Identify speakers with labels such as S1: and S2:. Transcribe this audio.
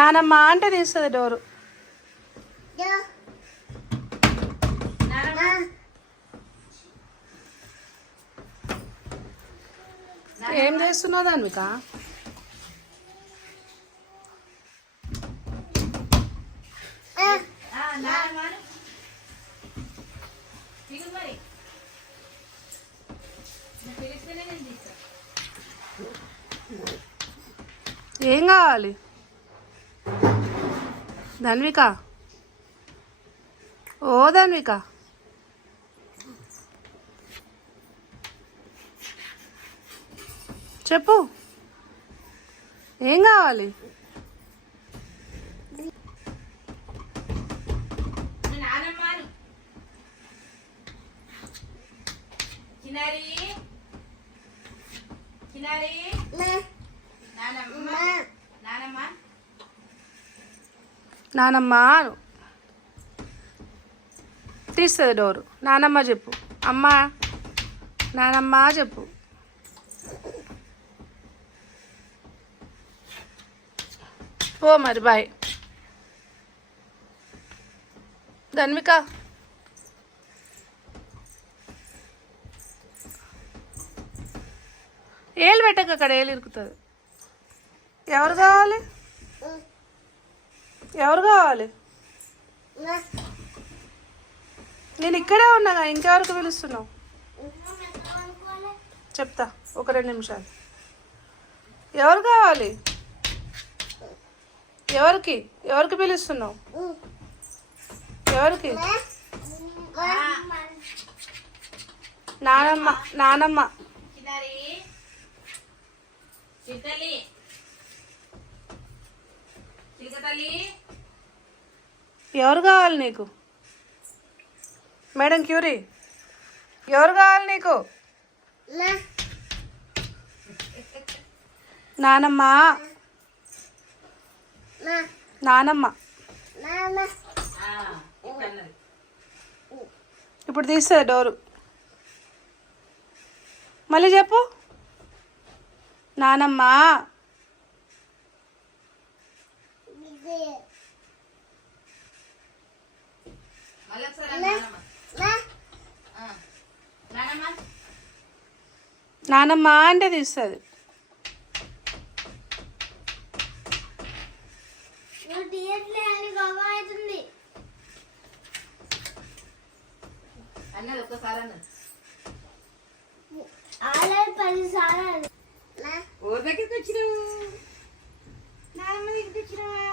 S1: నానమ్మ అంటే తీస్తుంది డోరు. ఏం చేస్తున్నావు దాన్విక? ఏం కావాలి? ధన్విక? ఓ ధన్విక. చెప్పు. ఏం కావాలి?
S2: నానమ్మ. నానమ్మ
S1: తీస్తుంది డోరు. నానమ్మ చెప్పు. అమ్మ నానమ్మ చెప్పు. ఓ మరి బాయ్. ధన్విక. ఏళ్ళు పెట్టక అక్కడ ఏళ్ళు ఇరుకుతుంది. ఎవరు కావాలి? ఎవరు కావాలి? నేను ఇక్కడే ఉన్నాగా ఇంకెవరికి పిలుస్తున్నావు? చెప్తా ఒక రెండు నిమిషాలు. ఎవరు కావాలి? ఎవరికి? ఎవరికి పిలుస్తున్నావు? ఎవరికి? నానమ్మ నానమ్మ.
S2: తల్లి
S1: ఎవరు కావాలి నీకు? మేడం క్యూరీ ఎవరు కావాలి నీకు? నానమ్మ. నానమ్మ.
S2: ఆ, ఇప్పుడు
S1: తీస్తుంది డోరు. మళ్ళీ చెప్పు. నానమ్మ.
S2: నానమ్మ.
S1: అంటే తీస్తుంది.
S2: అన్నది ఒక్కసారి అన్నది.
S3: పది సార్లు
S2: ఊరి దగ్గరికి వచ్చినావు నానమ్మ దగ్గరికి వచ్చినావా?